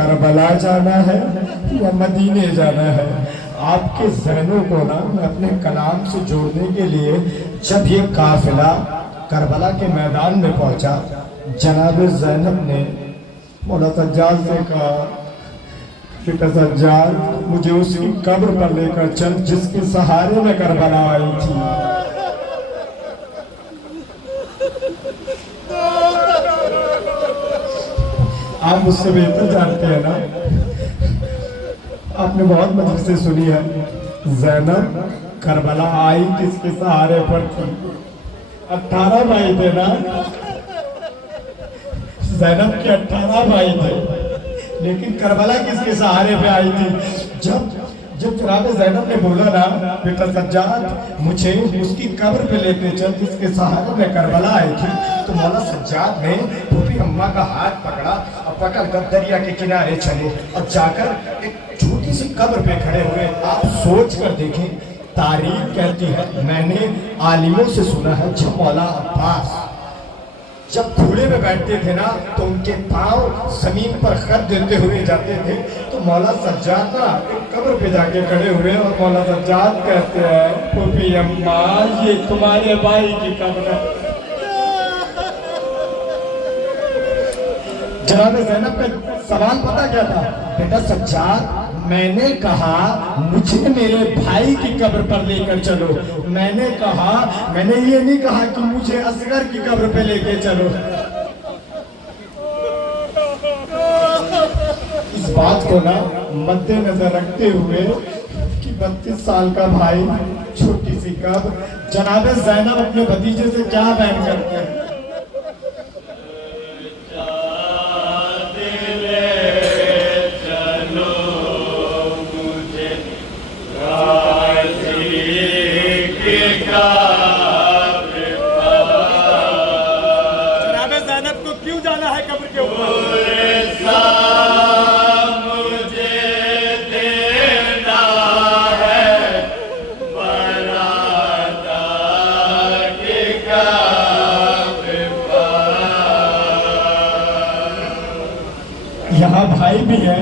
Karbala जाना है या मदीने जाना है? आपके जहनों को ना मैं अपने कलाम से जोड़ने के लिए जब ये काफिला करबला के मैदान में पहुंचा, जनाब ज़ैनब ने मौला सज्जाद से कहा, बेटा सज्जाद, मुझे उसकी कब्र पर लेकर चल जिसके सहारे में करबला आई थी। आप मुझसे बेहतर जानते हैं ना, आपने बहुत मजलिसें सुनी है। ज़ैनब करबला आई किसके सहारे पर थी? 18 भाई थे ना, ज़ैनब के 18 भाई थे, लेकिन करबला किसके सहारे पे आई थी? जब जब जनाब ज़ैनब ने बोला ना, बेटा सज्जाद, मुझे उसकी कब्र पे लेके चल जिसके सहारे में करबला आई थी, तो मौला सज्जाद ने फूफी अम्मा का हाथ पकड़ा और पकड़ कर दरिया के किनारे चले और जाकर एक छोटी सी कब्र पे खड़े हुए। आप सोच कर देखें, तारीख कहती है, मैंने आलिमों से सुना है, जब मौला अब्बास जब घोड़े में बैठते थे ना, तो उनके पांव जमीन पर खत देते हुए जाते थे, तो मौला सज्जाद ना एक कब्र पे जाके खड़े हुए और मौला सज्जाद कहते हैं, फूफी अम्मा, ये तुम्हारे भाई की कब्र है। जनाब ज़ैनब का सवाल पता क्या था? बेटा सज्जाद, मैंने कहा मुझे मेरे भाई की कब्र पर लेकर चलो, मैंने कहा, मैंने ये नहीं कहा कि मुझे असगर की कब्र पे लेके चलो। इस बात को ना मद्देनजर रखते हुए कि 32 साल का भाई, छोटी सी कब्र, जनाब ज़ैनब अपने भतीजे से क्या बयान करते हैं? यहाँ भाई भी है,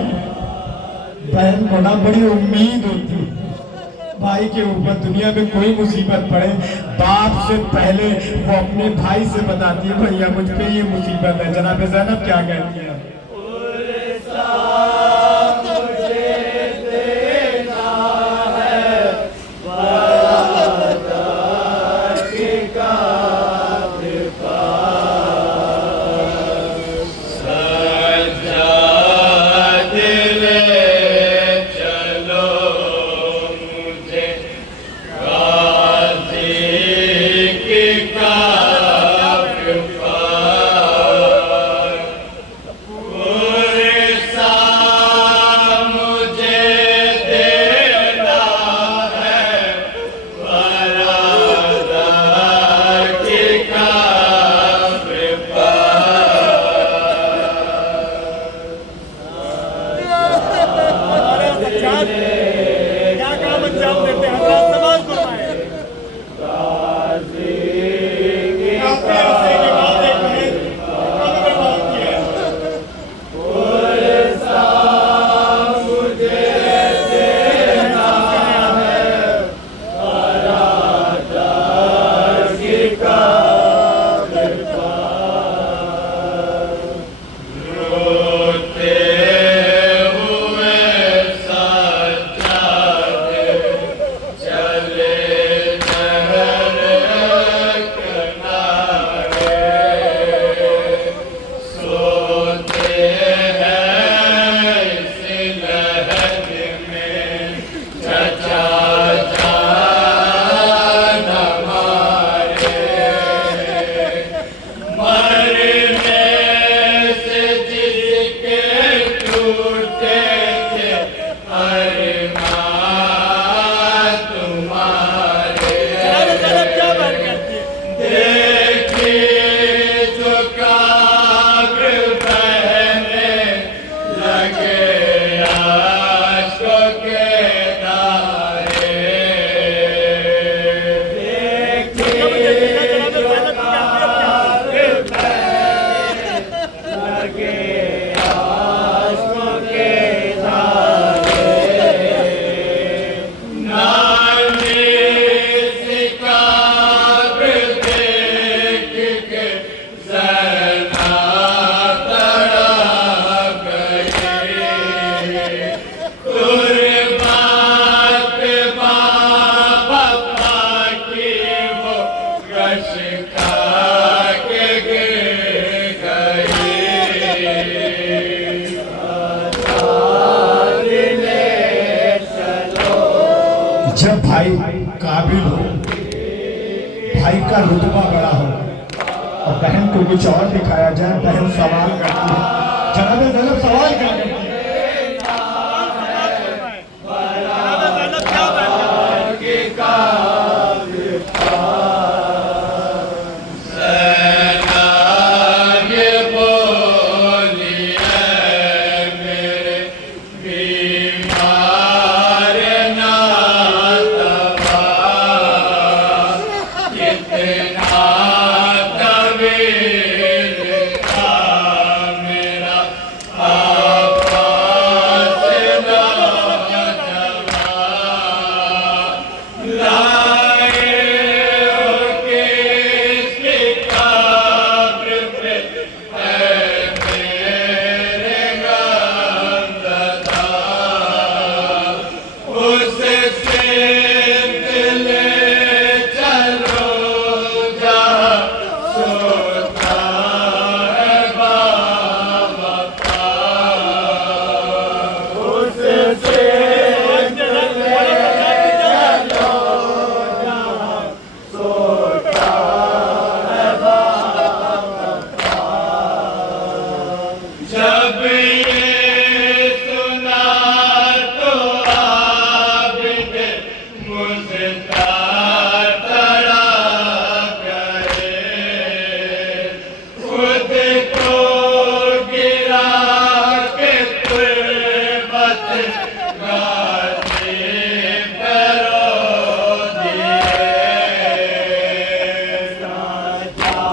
बहन को ना बड़ी उम्मीद होती है भाई के ऊपर दुनिया में कोई मुसीबत पड़े, बाप से पहले वो अपने भाई से बताती है, भैया मुझ पे ये मुसीबत है। जनाब ज़ैनब क्या कहती है? जब भाई काबिल हो, भाई का रुतबा बड़ा हो और बहन को कुछ और दिखाया जाए, बहन सवाल करती है। जनाब ज़ैनब सवाल क्या करती है?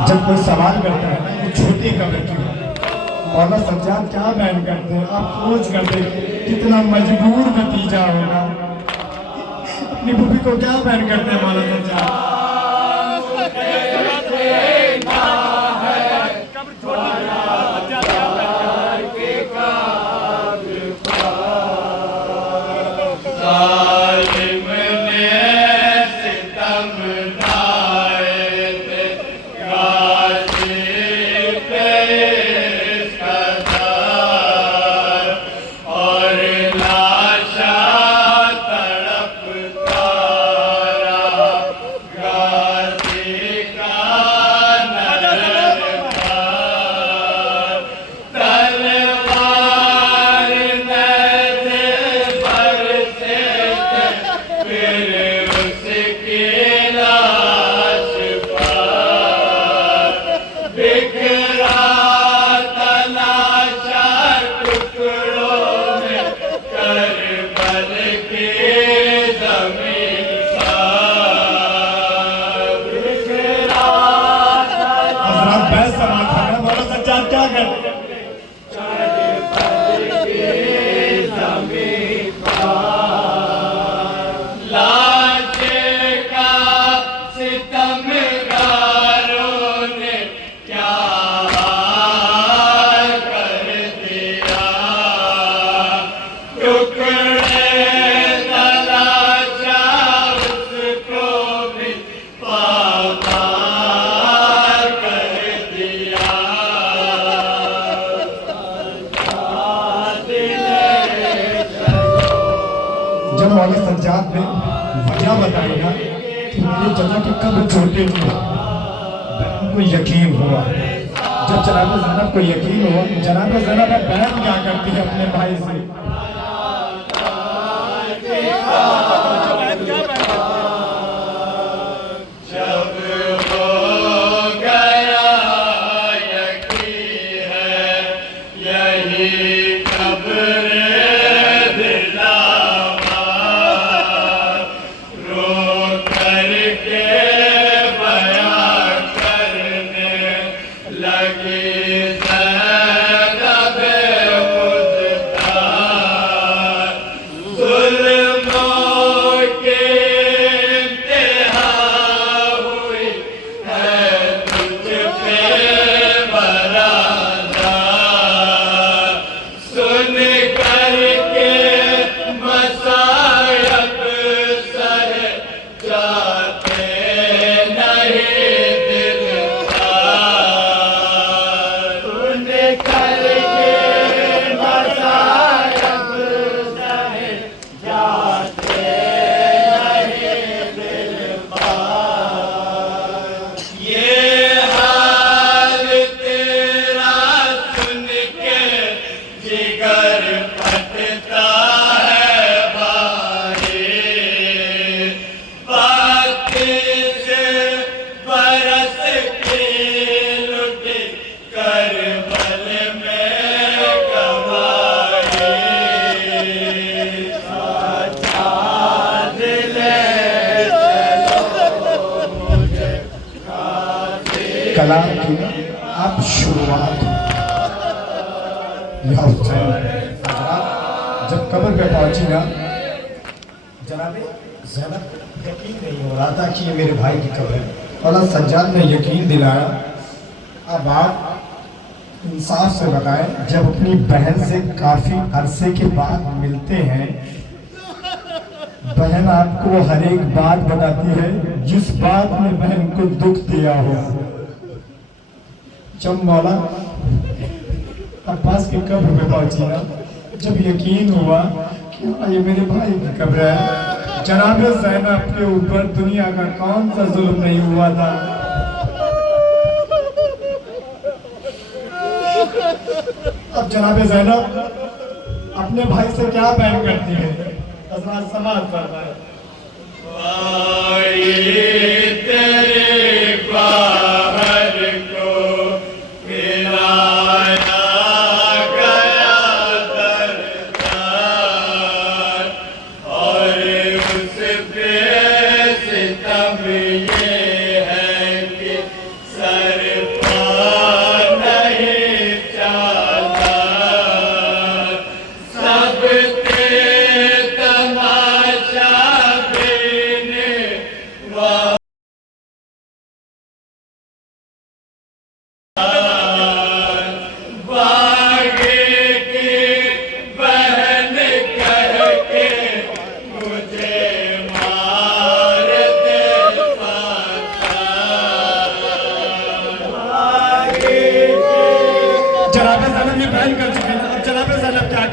जब कोई सवाल करता है ना कि छोटी कब्र क्यों है, मौला सज्जाद क्या बयान करते हैं? आप सोच करते कितना मजबूर नतीजा होगा। अपनी बीवी को क्या बयान करते हैं मौला सज्जाद? जब मौला सज्जाद ने वजह बताई ना कि मेरे जजा के कब छोटे थे, बहन को यकीन हुआ। जब जनाब ज़ैनब को यकीन हुआ, जनाब ज़ैनब बहन क्या करती है अपने भाई से? जुल्म कलाम की आप शुरुआत। या हुसैन जब कब्र पे पहुंची ना, जनाब ज़ैनब यकीन नहीं हो रहा था कि ये मेरे भाई की कब्र है। और सज्जाद ने यकीन दिलाया। अब आप इंसाफ से बताएं, जब अपनी बहन से काफी अरसे के बाद मिलते हैं, बहन आपको हर एक बात बताती है जिस बात में बहन को दुख दिया हो। जब मौला अब्बास की कब्र पे पहुंची ना, जब यकीन हुआ कि हाँ ये मेरे भाई की कब्र है, जनाब ज़ैनब के ऊपर दुनिया का कौन सा जुल्म नहीं हुआ था। अब जनाब ज़ैनब अपने भाई से क्या बयान करती है, हज़रत समाअत फरमाएं।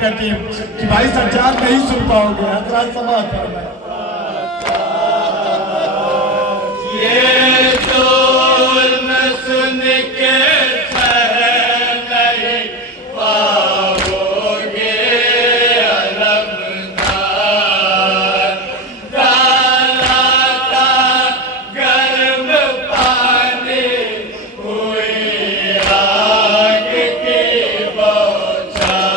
कहती है कि भाई सज्जाद नहीं सुन पाओगे, हज़रत समाअत फरमाएं। ये जुल्म सुन के सह नहीं पाओगे अलमदार, डाला था गर्म पानी हुई आग की बौछार।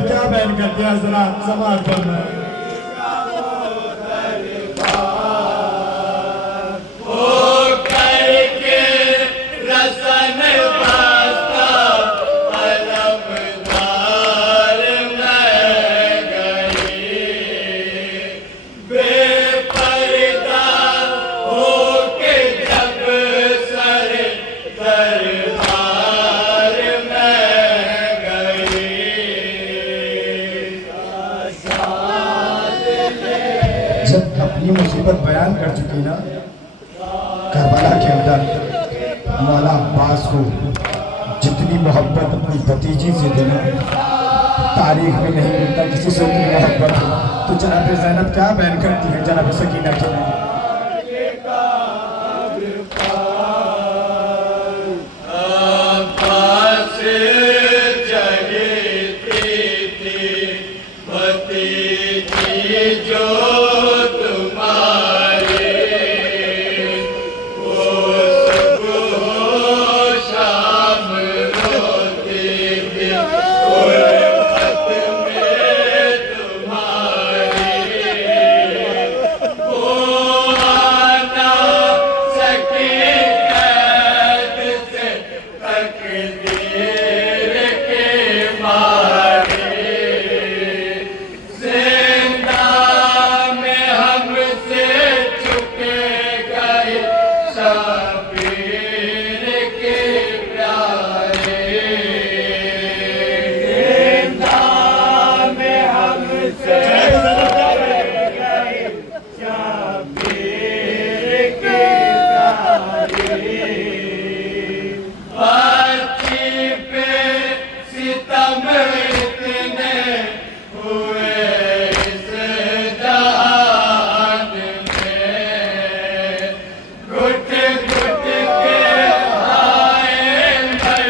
क्या बयान करते हैं हज़रत समाअत फरमाएं। जब अपनी मुसीबत बयान कर चुकी ना, करबला के अंदर मौला अब्बास को जितनी मोहब्बत अपनी भतीजी से देना, तारीख में नहीं मिलता किसी से उतनी मोहब्बत। तो जनाब ज़ैनब क्या बयान करती है जनाब सकीना के लिए। Oh तकदीर के मारे जिंदा में हमसे चुके गए शबीर के प्यारे जिंदा में हमसे चुके गए शबीर के प्यारे बाती पे सितम इतने हुए इस जहान में घुट घुट के आए मर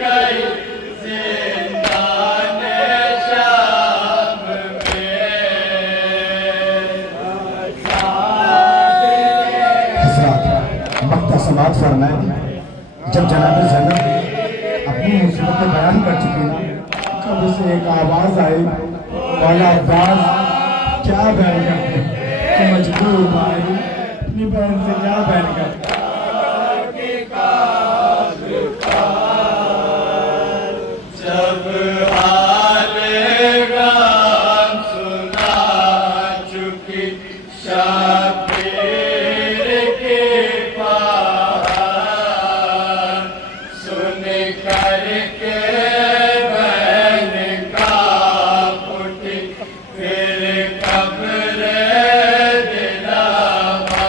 गई जिंदाने शाम में हजरत मक्ता समात फरमाए जब जनाब ज़ैनब अपनी मुसीबत को बयान कर चुकी ना तब उसे एक आवाज आई मौला अब्बास क्या बयान करते कि मजबूर भाई अपनी बहन से क्या बयान करते जब हाल-ए-गाम सुना चुकी शबीर के पार सुन करके बहन का उठी फिर कब्र दिलावर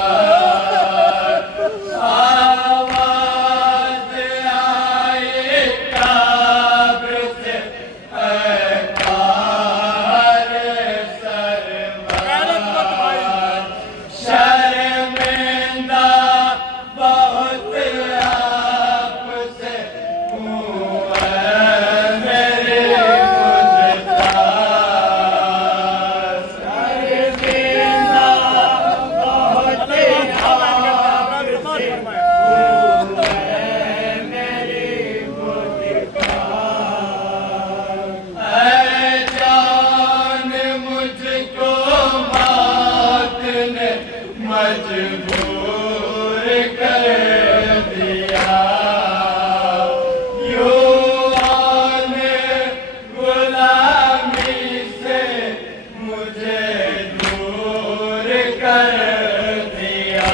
आवाज आई कब्र से कार सरवर शर्मिंदा बहुत आपसे हूँ मेरे मुज़तार शर्मिंदा बहुत आपसे जान मुझको मौत ने मजबूर कर दिया यूं आने गुलामी से मुझे दूर कर दिया